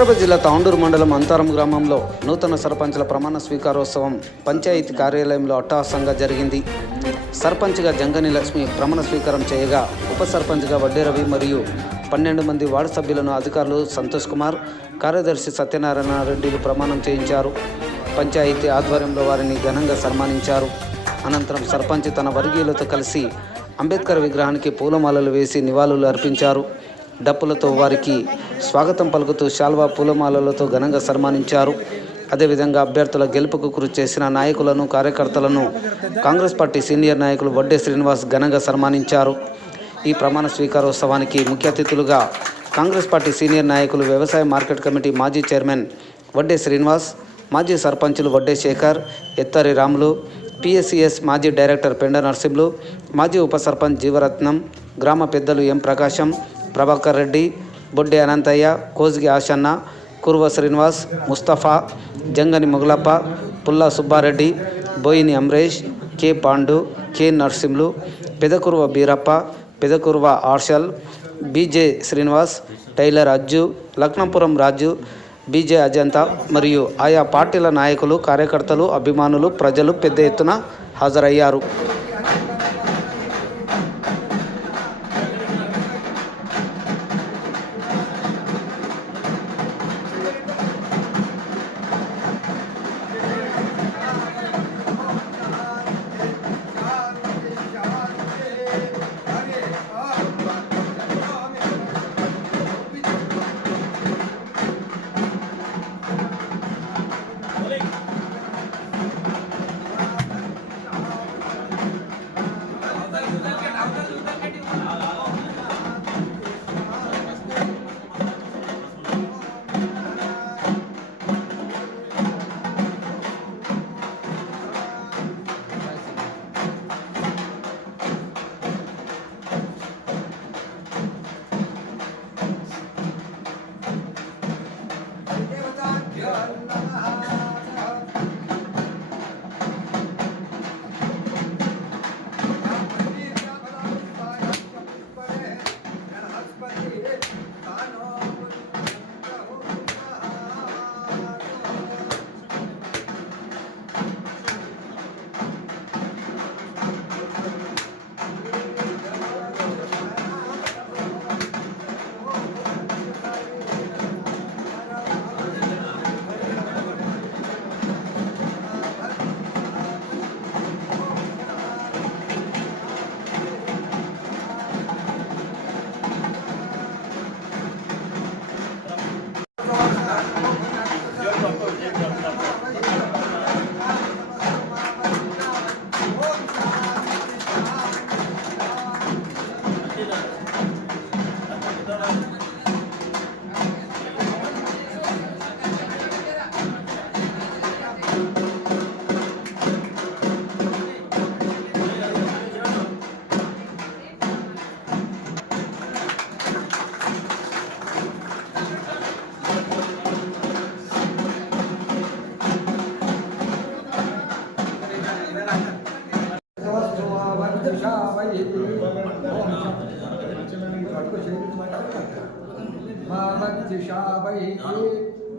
వికారాబాద్ జిల్లా తాండూరు మండలం అంతారం గ్రామంలో నూతన సర్పంచ్ల ప్రమాణ స్వీకారోత్సవం పంచాయతీ కార్యాలయంలో అట్టహాసంగా జరిగింది. సర్పంచ్గా జంగని లక్ష్మి ప్రమాణ స్వీకారం చేయగా, ఉప సర్పంచ్గా వడ్డే రవి మరియు 12 మంది వార్డు సభ్యులను అధికారులు సంతోష్ కుమార్, కార్యదర్శి సత్యనారాయణ రెడ్డిలు ప్రమాణం చేయించారు. పంచాయతీ ఆధ్వర్యంలో వారిని ఘనంగా సన్మానించారు. అనంతరం సర్పంచ్ తన వర్గీయులతో కలిసి అంబేద్కర్ విగ్రహానికి పూలమాలలు వేసి నివాళులు అర్పించారు. డప్పులతో వారికి స్వాగతం పలుకుతూ శాల్వా పూలమాలలతో ఘనంగా సన్మానించారు. అదేవిధంగా అభ్యర్థుల గెలుపుకు కృషి చేసిన నాయకులను, కార్యకర్తలను కాంగ్రెస్ పార్టీ సీనియర్ నాయకులు వడ్డే శ్రీనివాస్ ఘనంగా సన్మానించారు. ఈ ప్రమాణ స్వీకారోత్సవానికి ముఖ్య అతిథులుగా కాంగ్రెస్ పార్టీ సీనియర్ నాయకులు, వ్యవసాయ మార్కెట్ కమిటీ మాజీ చైర్మన్ వడ్డే శ్రీనివాస్, మాజీ సర్పంచులు వడ్డే శేఖర్, ఎత్తరి రాములు, PSCS మాజీ డైరెక్టర్ పెండ నర్సింహులు, మాజీ ఉప సర్పంచ్ జీవరత్నం, గ్రామ పెద్దలు ఎం ప్రకాశం, Prabhakar Reddy, బొడ్డే Anantaiah, Kosgi Ashanna, Kurva Srinivas, Mustafa, Jangani Mogalappa, Pulla Subbareddy, Boini Amaresh, K Pandu, K Narsimhulu, Pedakurva Beerappa, Pedakurva Arshal, BJ Srinivas, tailor Ajju, Laknapuram Raju, BJ Ajanta మరియు ఆయా పార్టీల నాయకులు, కార్యకర్తలు, అభిమానులు, ప్రజలు పెద్ద ఎత్తున హాజరయ్యారు.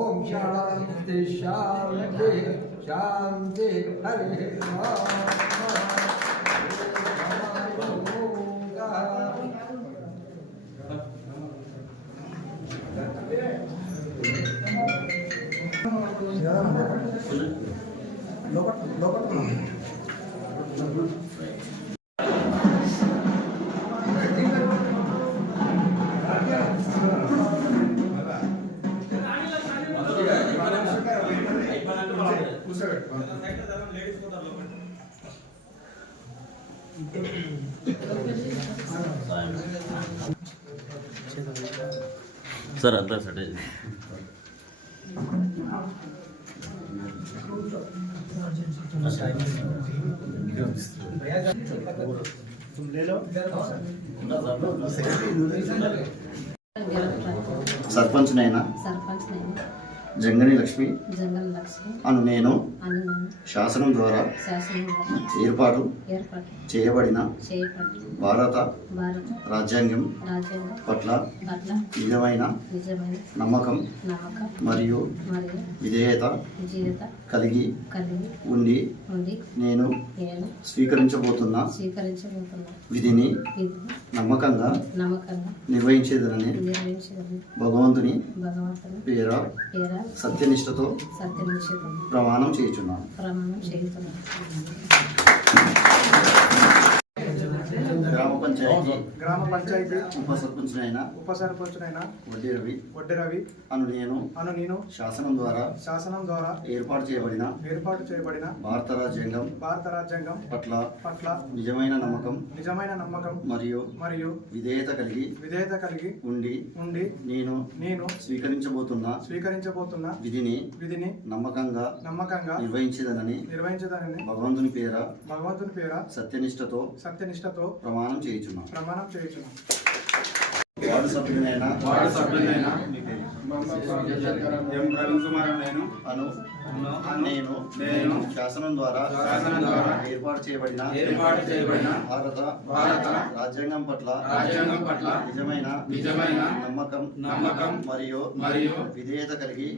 ओम शांति शांति शांति हरे सर अंदर सटे सरपंच नहीं ना జంగని లక్ష్మి జంగల్ లక్ష్మి అను నేను అని శాసనం ద్వారా శాసనంగా ఏర్పాటు ఏర్పాటు చేయబడిన చేయబడి భారత భారత రాజ్యాంగం రాజ్యాంగం పట్ల పట్ల నిజమైన నిజమైన నమ్మకం నమ్మకం మరియు మరియు విధేయత విజేత కలిగి కలిగి ఉండి ఉండి నేను నేను స్వీకరించబోతున్న స్వీకరించబోతున్న విధిని విధిని నమ్మకంగా నమ్మకంగా నిర్వహించేదనని నిర్వహించదని భగవంతుని భగవంతుని పేర పేర సత్యనిష్టతో సత్యనిశ్చితం ప్రమాణం చేయుచున్నాను. ప్రమాణం చేస్తున్నాను. గ్రామ పంచాయతీ ఉప సర్పంచ్నైన వడ్డీ రవి అను నేను శాసనం ద్వారా ఏర్పాటు చేయబడిన భారత రాజ్యాంగం పట్ల నిజమైన నమ్మకం మరియు విధేయత కలిగి ఉండి నేను స్వీకరించబోతున్న విధిని నమ్మకంగా నిర్వహించేదనని భగవంతుని పేర సత్యనిష్టతో ప్రమాణం చేయుచున్నాను. వార్డు సభ్యులైన ఎం ప్రవీణ్ కుమార్ నేను శాసనం ద్వారా ఏర్పాటు చేయబడిన భారత రాజ్యాంగం పట్ల నిజమైన నమ్మకం మరియు విధేయత కలిగి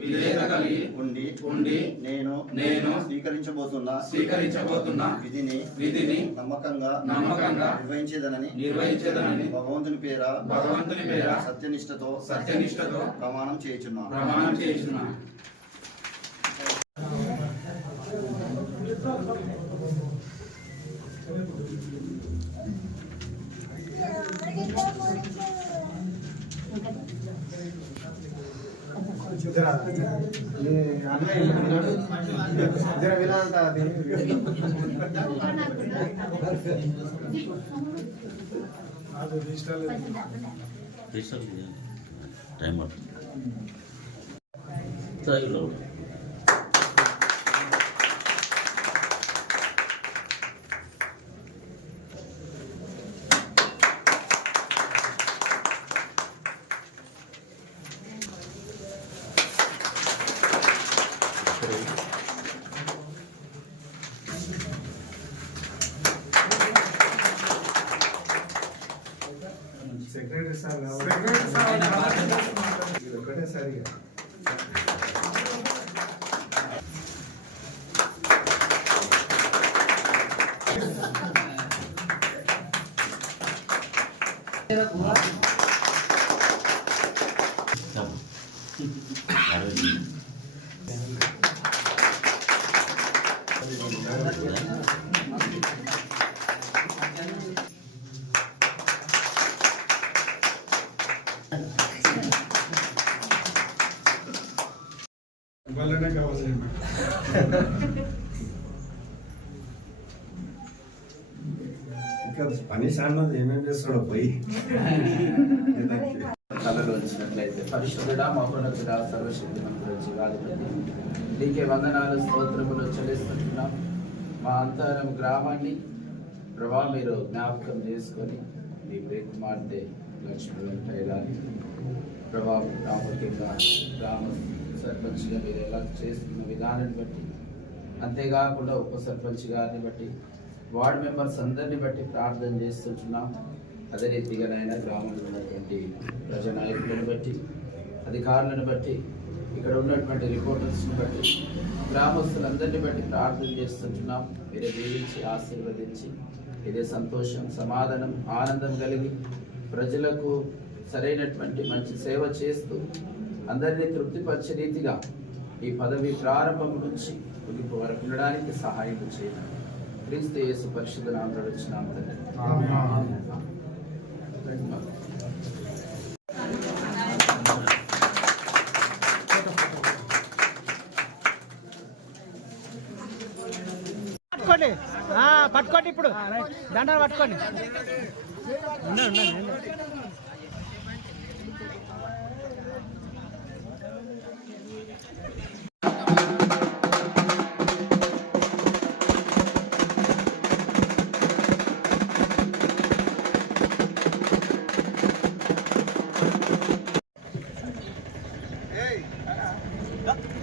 ఉండి నేను స్వీకరించబోతున్న విధిని నమ్మకంగా నిర్వహించేదనని భగవంతుని పేర సత్యనిష్టతో ప్రమాణం చేయుచున్నాను. టైం సెక్రటరీ సార్ ఒకటే సరిగా వాళ్ళనే కావాలి. ఇంకా పని సాన్నది ఏమేమి చేస్తున్నాడు పోయి కళలు వచ్చినట్లయితే పరిశుద్ధుడా మహోన్నతుడా సర్వశక్తిమంతుడా జీవాధిపతి నీకే వందనాలు స్తోత్రములు చెల్లిస్తున్నాం. మా అంతరం గ్రామాన్ని ప్రభా మీరు జ్ఞాపకం చేసుకొని మీ ప్రియకుమార్తె లక్ష్మీ వెంకయ్య గారిని ప్రభా ప్రాముఖ్యంగా గ్రామ సర్పంచ్గా మీరు ఎలా చేస్తున్న విధానాన్ని బట్టి, అంతేకాకుండా ఉప సర్పంచ్ గారిని బట్టి, వార్డు మెంబర్స్ అందరిని బట్టి ప్రార్థన చేస్తున్నాం. అదే రీతిగానైనా గ్రామంలో ఉన్నటువంటి ప్రజానాయకులను బట్టి, అధికారులను బట్టి, ఇక్కడ ఉన్నటువంటి రిపోర్టర్స్ని బట్టి, గ్రామస్తులందరినీ బట్టి ప్రార్థన చేస్తున్నాం. మీరే దీవించి ఆశీర్వదించి ఇదే సంతోషం, సమాధానం, ఆనందం కలిగి ప్రజలకు సరైనటువంటి మంచి సేవ చేస్తూ అందరినీ తృప్తిపరిచే రీతిగా ఈ పదవి ప్రారంభం నుంచి ముగింపు వరకు ఉండడానికి సహాయం చేయండి. క్రీస్తు యేసు పరిశుద్ధ నామములో వచ్చినాము తండ్రి. పట్టుకోండి, పట్టుకోండి, ఇప్పుడు దండాలు పట్టుకోండి. Hey!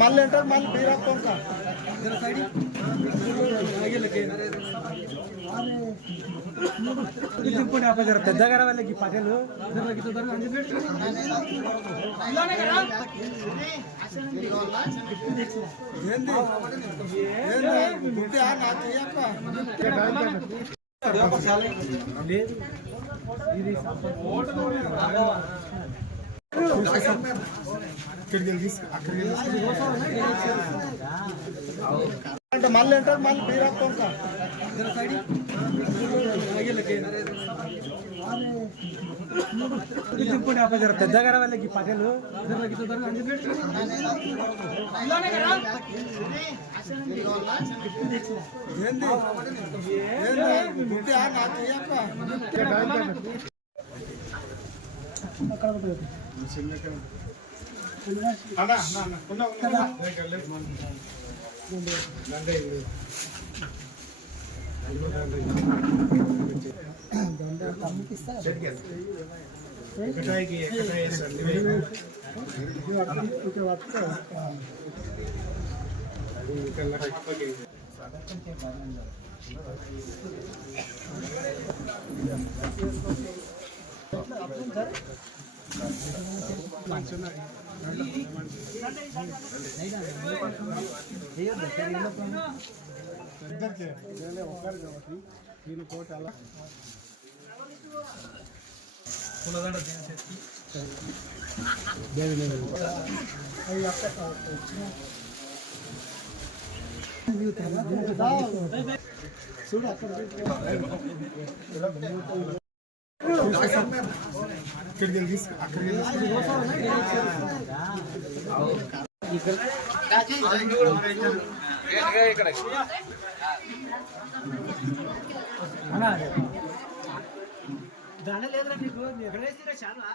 మళ్ళీ అంటే మళ్ళీ పెద్దగా వాళ్ళకి పగలు లేదు ఇది అంటే మళ్ళీ అంటే మళ్ళీ పెద్దగా వాళ్ళకి పగలు దాని లేదురా నీకు ఎక్కడ వేసిరా చాలా